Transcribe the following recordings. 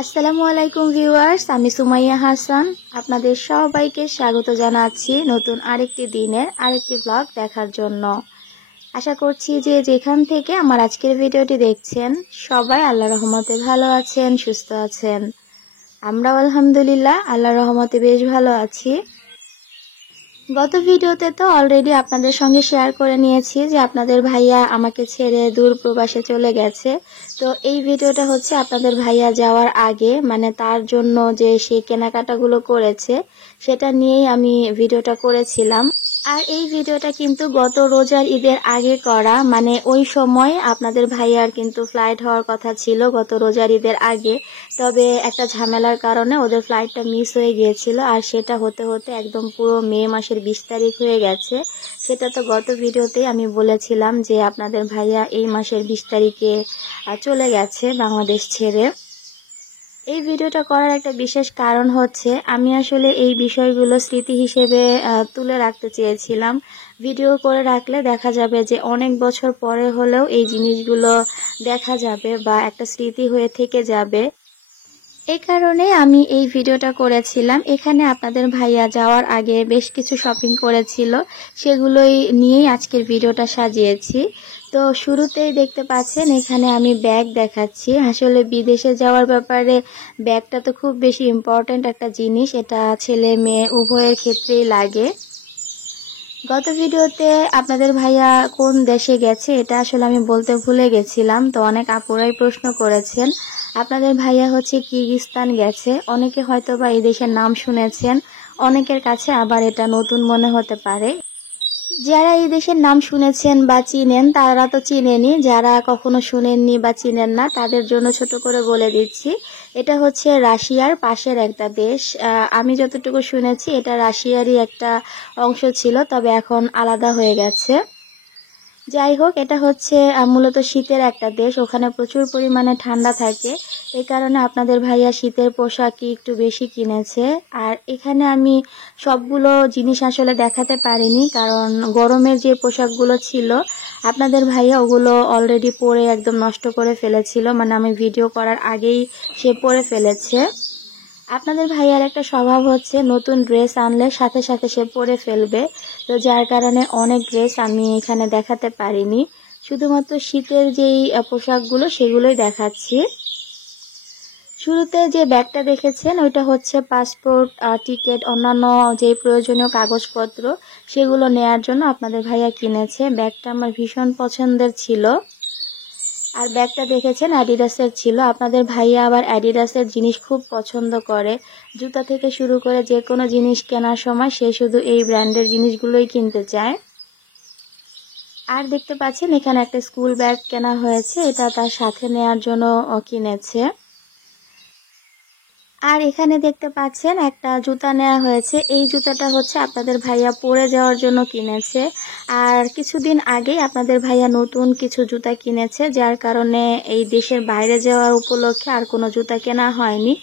আসসালামু আলাইকুম ভিউয়ার্স, আমি সুমাইয়া হাসান। আপনাদের সবাইকে স্বাগত জানাচ্ছি নতুন আরেকটি দিনের আরেকটি ব্লগ দেখার জন্য। আশা করছি যে যেখান থেকে আমার আজকের ভিডিওটি দেখছেন সবাই আল্লাহর রহমতে ভালো আছেন, সুস্থ আছেন। আমরাও আলহামদুলিল্লাহ আল্লাহর রহমতে বেশ ভালো আছি। গত ভিডিওতে তো অলরেডি আপনাদের সঙ্গে শেয়ার করে নিয়েছি যে আপনাদের ভাইয়া আমাকে ছেড়ে দূর প্রবাসে চলে গেছে। তো এই ভিডিওটা হচ্ছে আপনাদের ভাইয়া যাওয়ার আগে, মানে তার জন্য যে সে কেনাকাটাগুলো করেছে সেটা নিয়েই আমি ভিডিওটা করেছিলাম। আর এই ভিডিওটা কিন্তু গত রোজার ঈদের আগে করা, মানে ওই সময় আপনাদের ভাইয়ার কিন্তু ফ্লাইট হওয়ার কথা ছিল গত রোজার ঈদের আগে। তবে একটা ঝামেলার কারণে ওদের ফ্লাইটটা মিস হয়ে গিয়েছিল, আর সেটা হতে হতে একদম পুরো মে মাসের 20 তারিখ হয়ে গেছে। সেটা তো গত ভিডিওতেই আমি বলেছিলাম যে আপনাদের ভাইয়া এই মাসের 20 তারিখে চলে গেছে বাংলাদেশ ছেড়ে। এই ভিডিওটা করার একটা বিশেষ কারণ হচ্ছে আমি আসলে এই বিষয়গুলো স্মৃতি হিসেবে তুলে রাখতে চেয়েছিলাম। ভিডিও করে রাখলে দেখা যাবে যে অনেক বছর পরে হলেও এই জিনিসগুলো দেখা যাবে বা একটা স্মৃতি হয়ে থেকে যাবে। এই কারণে আমি এই ভিডিওটা করেছিলাম। এখানে আপনাদের ভাইয়া যাওয়ার আগে বেশ কিছু শপিং করেছিল, সেগুলোই নিয়েই আজকের ভিডিওটা সাজিয়েছি। তো শুরুতেই দেখতে পাচ্ছেন এখানে আমি ব্যাগ দেখাচ্ছি। আসলে বিদেশে যাওয়ার ব্যাপারে ব্যাগটা তো খুব বেশি ইম্পর্ট্যান্ট একটা জিনিস, এটা ছেলে মেয়ে উভয়ের ক্ষেত্রেই লাগে। গত ভিডিওতে আপনাদের ভাইয়া কোন দেশে গেছে এটা আসলে আমি বলতে ভুলে গেছিলাম, তো অনেক আপুরাই প্রশ্ন করেছেন। আপনাদের ভাইয়া হচ্ছে কিরগিজস্তান গেছে। অনেকে হয়তোবা এই দেশের নাম শুনেছেন, অনেকের কাছে আবার এটা নতুন মনে হতে পারে। যারা এই দেশের নাম শুনেছেন বা চিনেন তারা তো চিনেনি, যারা কখনো শুনেননি বা চিনেন না তাদের জন্য ছোট করে বলে দিচ্ছি। এটা হচ্ছে রাশিয়ার পাশের একটা দেশ। আমি যতটুকু শুনেছি এটা রাশিয়ারই একটা অংশ ছিল, তবে এখন আলাদা হয়ে গেছে। যাই হোক, এটা হচ্ছে মূলত শীতের একটা দেশ, ওখানে প্রচুর পরিমাণে ঠান্ডা থাকে। এই কারণে আপনাদের ভাইয়া শীতের পোশাকই একটু বেশি কিনেছে। আর এখানে আমি সবগুলো জিনিস আসলে দেখাতে পারিনি, কারণ গরমের যে পোশাকগুলো ছিল আপনাদের ভাইয়া ওগুলো অলরেডি পরে একদম নষ্ট করে ফেলেছিল, মানে আমি ভিডিও করার আগেই সে পরে ফেলেছে। আপনাদের ভাইয়ার একটা স্বভাব হচ্ছে নতুন ড্রেস আনলে সাথে সাথে সে পরে ফেলবে, তো যার কারণে অনেক ড্রেস আমি এখানে দেখাতে পারিনি। শুধুমাত্র শীতের যেই পোশাকগুলো সেগুলোই দেখাচ্ছি। শুরুতে যে ব্যাগটা দেখেছেন ওইটা হচ্ছে পাসপোর্ট, টিকিট, অন্যান্য যে প্রয়োজনীয় কাগজপত্র সেগুলো নেয়ার জন্য আপনাদের ভাইয়া কিনেছে। ব্যাগটা আমার ভীষণ পছন্দের ছিল। আর ব্যাগটা দেখেছেন অ্যাডিডাসের ছিল। আপনাদের ভাইয়া আবার অ্যাডিডাসের জিনিস খুব পছন্দ করে, জুতা থেকে শুরু করে যে কোনো জিনিস কেনার সময় সে শুধু এই ব্র্যান্ডের জিনিসগুলোই কিনতে চায়। আর দেখতে পাচ্ছেন এখানে একটা স্কুল ব্যাগ কেনা হয়েছে, এটা তার সাথে নেয়ার জন্য কিনেছে। আর এখানে দেখতে পাচ্ছেন একটা জুতা নেওয়া হয়েছে। এই জুতাটা হচ্ছে আপনাদের ভাইয়া পরে যাওয়ার জন্য কিনেছে। আর কিছুদিন আগেই আপনাদের ভাইয়া নতুন কিছু জুতা কিনেছে, যার কারণে এই দেশের বাইরে যাওয়ার উপলক্ষে আর কোনো জুতা কেনা হয়নি।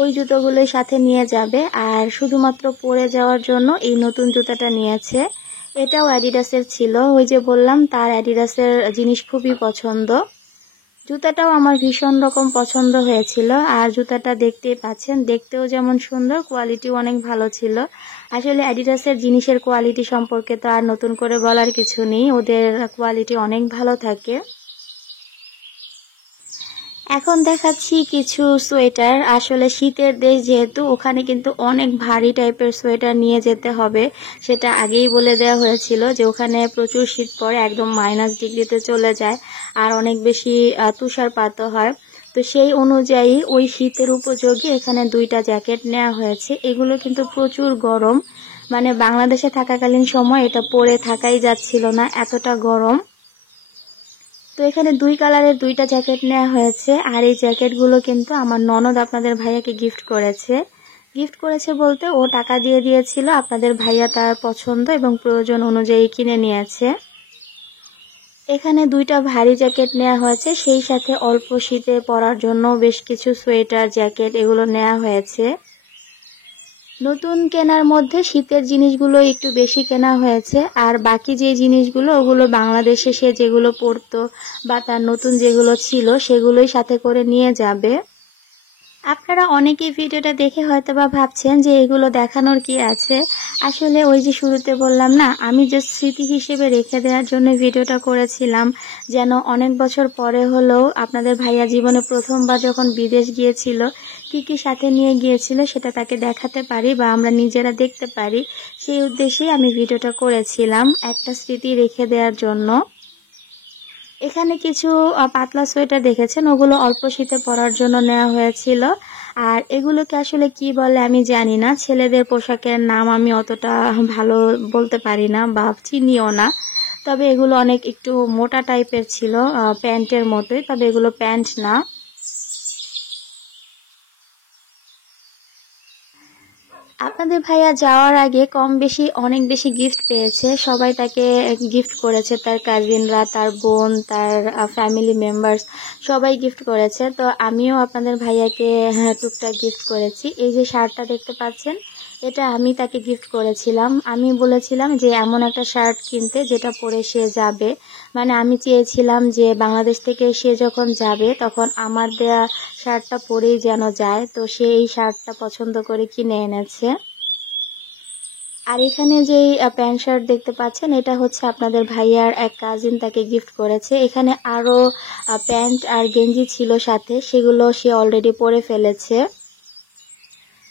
ওই জুতোগুলোই সাথে নিয়ে যাবে, আর শুধুমাত্র পরে যাওয়ার জন্য এই নতুন জুতাটা নিয়েছে। এটাও অ্যাডিডাসের ছিল, ওই যে বললাম তার অ্যাডিডাসের জিনিস খুবই পছন্দ। জুতাটাও আমার ভীষণ রকম পছন্দ হয়েছিল। আর জুতাটা দেখতেই পাচ্ছেন, দেখতেও যেমন সুন্দর, কোয়ালিটিও অনেক ভালো ছিল। আসলে অ্যাডিডাসের জিনিসের কোয়ালিটি সম্পর্কে তো আর নতুন করে বলার কিছু নেই, ওদের কোয়ালিটি অনেক ভালো থাকে। এখন দেখাচ্ছি কিছু সোয়েটার। আসলে শীতের দেশ যেহেতু ওখানে কিন্তু অনেক ভারী টাইপের সোয়েটার নিয়ে যেতে হবে, সেটা আগেই বলে দেওয়া হয়েছিল যে ওখানে প্রচুর শীত পড়ে, একদম -ডিগ্রিতে চলে যায়, আর অনেক বেশি তুষারপাতও হয়। তো সেই অনুযায়ী ওই শীতের উপযোগী এখানে 2টা জ্যাকেট নেওয়া হয়েছে। এগুলো কিন্তু প্রচুর গরম, মানে বাংলাদেশে থাকাকালীন সময় এটা পরে থাকাই যাচ্ছিল না, এতটা গরম। তো এখানে 2 কালারের 2টা জ্যাকেট নেওয়া হয়েছে। আর এই জ্যাকেটগুলো কিন্তু আমার ননদ আপনাদের ভাইয়াকে গিফট করেছে। গিফট করেছে বলতে ও টাকা দিয়ে দিয়েছিল, আপনাদের ভাইয়া তার পছন্দ এবং প্রয়োজন অনুযায়ী কিনে নিয়েছে। এখানে 2টা ভারী জ্যাকেট নেওয়া হয়েছে, সেই সাথে অল্প শীতে পরার জন্য বেশ কিছু সোয়েটার, জ্যাকেট এগুলো নেওয়া হয়েছে। নতুন কেনার মধ্যে শীতের জিনিসগুলো একটু বেশি কেনা হয়েছে, আর বাকি যে জিনিসগুলো ওগুলো বাংলাদেশে সে যেগুলো পরতো বা তার নতুন যেগুলো ছিল সেগুলোই সাথে করে নিয়ে যাবে। আপনারা অনেকেই ভিডিওটা দেখে হয়তোবা ভাবছেন যে এগুলো দেখানোর কি আছে। আসলে ওই যে শুরুতে বললাম না, আমি জাস্ট স্মৃতি হিসেবে রেখে দেওয়ার জন্য ভিডিওটা করেছিলাম, যেন অনেক বছর পরে হলেও আপনাদের ভাইয়া জীবনে প্রথমবার যখন বিদেশ গিয়েছিল কি কি সাথে নিয়ে গিয়েছিল সেটা তাকে দেখাতে পারি বা আমরা নিজেরা দেখতে পারি, সেই উদ্দেশ্যেই আমি ভিডিওটা করেছিলাম, একটা স্মৃতি রেখে দেওয়ার জন্য। এখানে কিছু পাতলা সোয়েটার দেখেছেন, ওগুলো অল্প শীতে পরার জন্য নেওয়া হয়েছিল। আর এগুলোকে আসলে কি বলে আমি জানি না, ছেলেদের পোশাকের নাম আমি অতটা ভালো বলতে পারি না বা চিনিও না। তবে এগুলো অনেক একটু মোটা টাইপের ছিল, প্যান্টের মতোই, তবে এগুলো প্যান্ট না। আপনাদের ভাইয়া যাওয়ার আগে কম বেশি অনেক বেশি গিফট পেয়েছে, সবাই তাকে গিফট করেছে, তার কাজিনরা, তার বোন, তার ফ্যামিলি মেম্বার্স সবাই গিফট করেছে। তো আমিও আপনাদের ভাইয়াকে টুকটাক গিফট করেছি। এই যে শার্টটা দেখতে পাচ্ছেন, এটা আমি তাকে গিফট করেছিলাম। আমি বলেছিলাম যে এমন একটা শার্ট কিনতে যেটা পরে সে যাবে, মানে আমি চেয়েছিলাম যে বাংলাদেশ থেকে সে যখন যাবে তখন আমার দেয়া শার্টটা পরেই যেন যায়। তো সে এই শার্টটা পছন্দ করে কিনে এনেছে। আর এখানে যেই প্যান্ট শার্ট দেখতে পাচ্ছেন, এটা হচ্ছে আপনাদের ভাইয়ার এক কাজিন তাকে গিফট করেছে। এখানে আরো প্যান্ট আর গেঞ্জি ছিল সাথে, সেগুলো সে অলরেডি পরে ফেলেছে।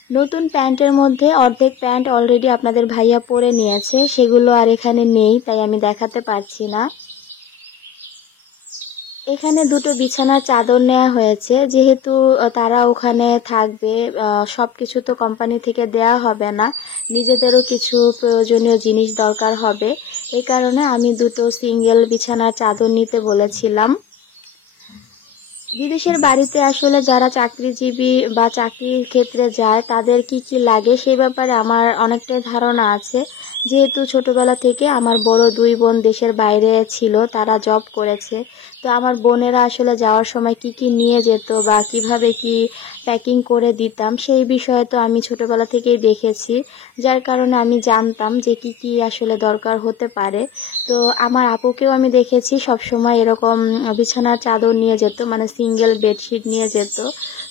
নতুন প্যান্টের মধ্যে অর্ধেক প্যান্ট অলরেডি আপনাদের ভাইয়া পরে নিয়েছে, সেগুলো আর এখানে নেই, তাই আমি দেখাতে পারছি না। এখানে দুটো বিছানার চাদর নেওয়া হয়েছে, যেহেতু তারা ওখানে থাকবে, সবকিছু তো কোম্পানি থেকে দেয়া হবে না, নিজেদেরও কিছু প্রয়োজনীয় জিনিস দরকার হবে। এই কারণে আমি দুটো সিঙ্গেল বিছানার চাদর নিতে বলেছিলাম। বিদেশের বাড়িতে আসলে যারা চাকরিজীবী বা চাকরির ক্ষেত্রে যায় তাদের কি কি লাগে সেই ব্যাপারে আমার অনেকটাই ধারণা আছে, যেহেতু ছোটবেলা থেকে আমার বড় দুই বোন দেশের বাইরে ছিল, তারা জব করেছে। তো আমার বোনেরা আসলে যাওয়ার সময় কি কি নিয়ে যেত বা কিভাবে কি প্যাকিং করে দিতাম সেই বিষয়ে তো আমি ছোটবেলা থেকেই দেখেছি, যার কারণে আমি জানতাম যে কি কি আসলে দরকার হতে পারে। তো আমার আপুকেও আমি দেখেছি সব সময় এরকম বিছানার চাদর নিয়ে যেত, মানে সিঙ্গেল বেডশিট নিয়ে যেত।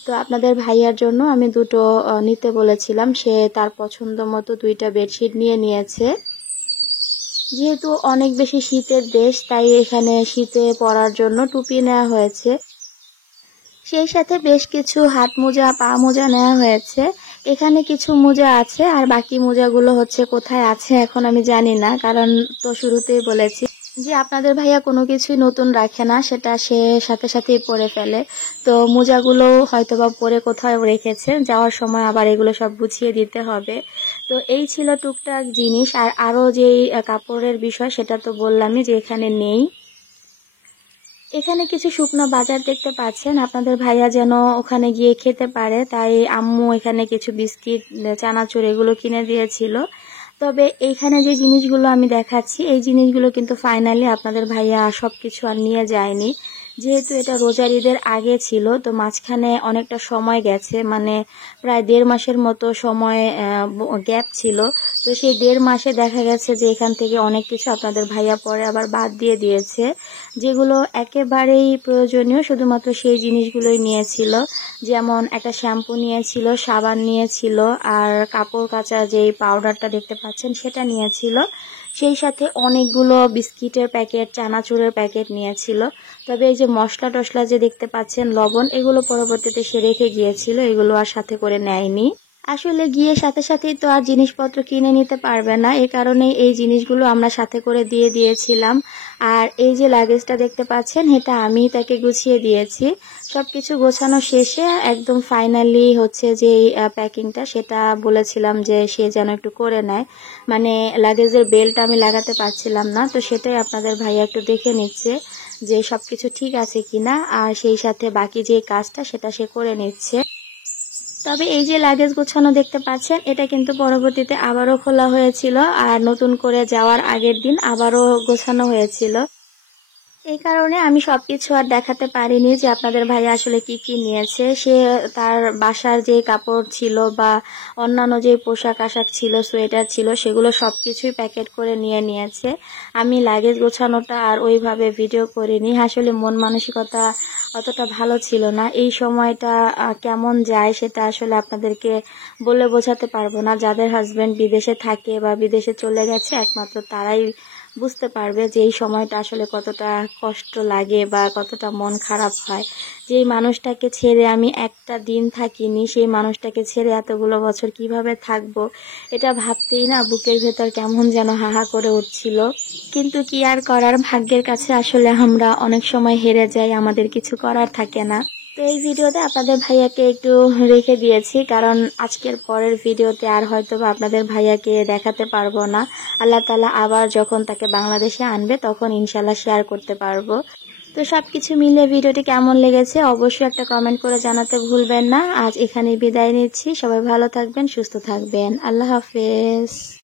তো আপনাদের ভাইয়ার জন্য আমি দুটো নিতে বলেছিলাম, সে তার পছন্দ মতো দুইটা বেডশিট নিয়ে নিয়েছে। যেহেতু অনেক বেশি শীতের দেশ, তাই এখানে শীতে পরার জন্য টুপি নেওয়া হয়েছে, সেই সাথে বেশ কিছু হাত মোজা, পা মোজা নেওয়া হয়েছে। এখানে কিছু মোজা আছে আর বাকি মোজাগুলো হচ্ছে কোথায় আছে এখন আমি জানি না, কারণ তো শুরুতেই বলেছি যে আপনাদের ভাইয়া কোনো কিছুই নতুন রাখে না, সেটা সে সাথে সাথেই পরে ফেলে। তো মোজাগুলো হয়তোবা পরে কোথাও রেখেছে, যাওয়ার সময় আবার এগুলো সব গুছিয়ে দিতে হবে। তো এই ছিল টুকটাক জিনিস। আর আরো যেই কাপড়ের বিষয় সেটা তো বললামই যে এখানে নেই। এখানে কিছু শুকনো বাজার দেখতে পাচ্ছেন, আপনাদের ভাইয়া যেন ওখানে গিয়ে খেতে পারে, তাই আম্মু এখানে কিছু বিস্কিট, চানাচুর এগুলো কিনে দিয়েছিল। তবে এইখানে যে জিনিসগুলো আমি দেখাচ্ছি এই জিনিসগুলো কিন্তু ফাইনালি আপনাদের ভাইয়া সবকিছু আর নিয়ে যায়নি, যেহেতু এটা রোজার ঈদের আগে ছিল, তো মাঝখানে অনেকটা সময় গেছে, মানে প্রায় 1.5 মাসের মতো সময় গ্যাপ ছিল। তো সেই 1.5 মাসে দেখা গেছে যে এখান থেকে অনেক কিছু আপনাদের ভাইয়া পরে আবার বাদ দিয়ে দিয়েছে, যেগুলো একেবারেই প্রয়োজনীয় শুধুমাত্র সেই জিনিসগুলোই নিয়েছিল। যেমন একটা শ্যাম্পু নিয়েছিল, সাবান নিয়েছিল, আর কাপড় কাচা যেই পাউডারটা দেখতে পাচ্ছেন সেটা নিয়েছিল, সেই সাথে অনেকগুলো বিস্কিটের প্যাকেট, চানাচুরের প্যাকেট নিয়েছিল। তবে এই যে মশলা টশলা যে দেখতে পাচ্ছেন, লবণ, এগুলো পরবর্তীতে সে রেখে গিয়েছিল, এগুলো আর সাথে করে নেয়নি। আসলে গিয়ে সাথে সাথেই তো আর জিনিসপত্র কিনে নিতে পারবে না, এই কারণে এই জিনিসগুলো আমরা সাথে করে দিয়ে দিয়েছিলাম। আর এই যে লাগেজটা দেখতে পাচ্ছেন, এটা আমি তাকে গুছিয়ে দিয়েছি। সবকিছু গোছানো শেষে একদম ফাইনালি হচ্ছে যে প্যাকিংটা, সেটা বলেছিলাম যে সে যেন একটু করে নেয়, মানে লাগেজের বেল্টটা আমি লাগাতে পারছিলাম না, তো সেটাই আপনাদের ভাইয়া একটু দেখে নিচ্ছে যে সবকিছু ঠিক আছে কিনা, আর সেই সাথে বাকি যে কাজটা সেটা সে করে নিচ্ছে। তবে এই যে লাগেজ গোছানো দেখতে পাচ্ছেন, এটা কিন্তু পরবর্তীতে আবারও খোলা হয়েছিল, আর নতুন করে যাওয়ার আগের দিন আবারও গোছানো হয়েছিল। এই কারণে আমি সবকিছু আর দেখাতে পারিনি যে আপনাদের ভাইয়া আসলে কি কি নিয়েছে। সে তার বাসার যে কাপড় ছিল বা অন্যান্য যে পোশাক আশাক ছিল, সোয়েটার ছিল, সেগুলো সবকিছুই প্যাকেট করে নিয়ে নিয়েছে। আমি লাগেজ গোছানোটা আর ওইভাবে ভিডিও করিনি, আসলে মন মানসিকতা অতটা ভালো ছিল না। এই সময়টা কেমন যায় সেটা আসলে আপনাদেরকে বলে বোঝাতে পারবো না। যাদের হাজবেন্ড বিদেশে থাকে বা বিদেশে চলে গেছে একমাত্র তারাই বুঝতে পারবে যে এই সময়টা আসলে কতটা কষ্ট লাগে বা কতটা মন খারাপ হয়। যেই মানুষটাকে ছেড়ে আমি একটা দিন থাকিনি, সেই মানুষটাকে ছেড়ে এতগুলো বছর কিভাবে থাকবো, এটা ভাবতেই না বুকের ভেতর কেমন যেন হাহা করে উঠছিল। কিন্তু কি আর করার, ভাগ্যের কাছে আসলে আমরা অনেক সময় হেরে যাই, আমাদের কিছু করার থাকে না। তো এই ভিডিওতে আপনাদের ভাইয়াকে একটু রেখে দিয়েছি, কারণ আজকের পরের ভিডিওতে আর হয়তো বা আপনাদের ভাইয়াকে দেখাতে পারবো না। আল্লাহ তাআলা আবার যখন তাকে বাংলাদেশে আনবে তখন ইনশাল্লাহ শেয়ার করতে পারবো। তো সবকিছু মিলে ভিডিওটি কেমন লেগেছে অবশ্যই একটা কমেন্ট করে জানাতে ভুলবেন না। আজ এখানেই বিদায় নিচ্ছি। সবাই ভালো থাকবেন, সুস্থ থাকবেন। আল্লাহ হাফেজ।